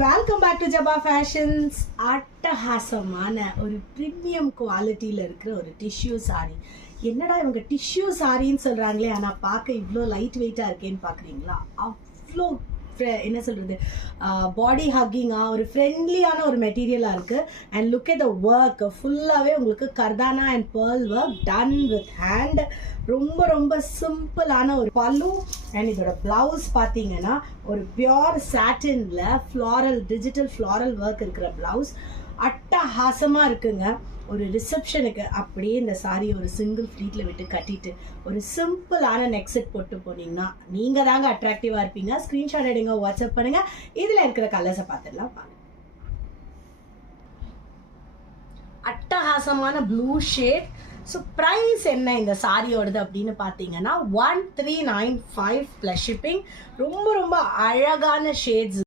Welcome back to Jaba Fashions. அட்டகாசமான ஒரு premium குவாலிட்டியில் இருக்கிற ஒரு டிஷ்யூ சாரி. என்னடா இவங்க டிஷ்யூ சாரின்னு சொல்கிறாங்களே, ஆனால் பார்க்க இவ்வளோ லைட் வெயிட்டாக இருக்கேன்னு பார்க்குறீங்களா? அவ்வளோ என்ன சொல்கிறது, பாடி ஹக்கிங்காக ஒரு ஃப்ரெண்ட்லியான ஒரு மெட்டீரியலாக இருக்குது. And look at the work, ஃபுல்லாகவே உங்களுக்கு kardana and pearl work done with hand. ரொம்ப ரொம்ப சிம்பிளான ஒரு பல்லு. அண்ட் இதோட ப்ளவுஸ் பார்த்தீங்கன்னா ஒரு பியோர் சாட்டினில் ஃப்ளாரல், டிஜிட்டல் ஃப்ளாரல் ஒர்க் இருக்கிற ப்ளவுஸ். அட்டகாசமாக இருக்குங்க. ஒரு ரிசப்ஷனுக்கு அப்படியே இந்த சாரியை ஒரு சிங்கிள் ஃப்ளீட்டில் விட்டு கட்டிட்டு ஒரு சிம்பிளான நெக் செட் போட்டு போனீங்கன்னா நீங்கள் தாங்க அட்ராக்டிவாக இருப்பீங்க. ஸ்க்ரீன்ஷாட் எடுங்க, வாட்ஸ்அப் பண்ணுங்கள். இதில் இருக்கிற கலர்ஸை பார்த்துடலாம். பாருங்க, அட்டகாசமான ப்ளூ ஷேட். ஸோ ப்ரைஸ் என்ன இந்த சாரியோடது அப்படின்னு பார்த்தீங்கன்னா 1395 ப்ளஸ் ஷிப்பிங். ரொம்ப ரொம்ப அழகான ஷேட்ஸ்.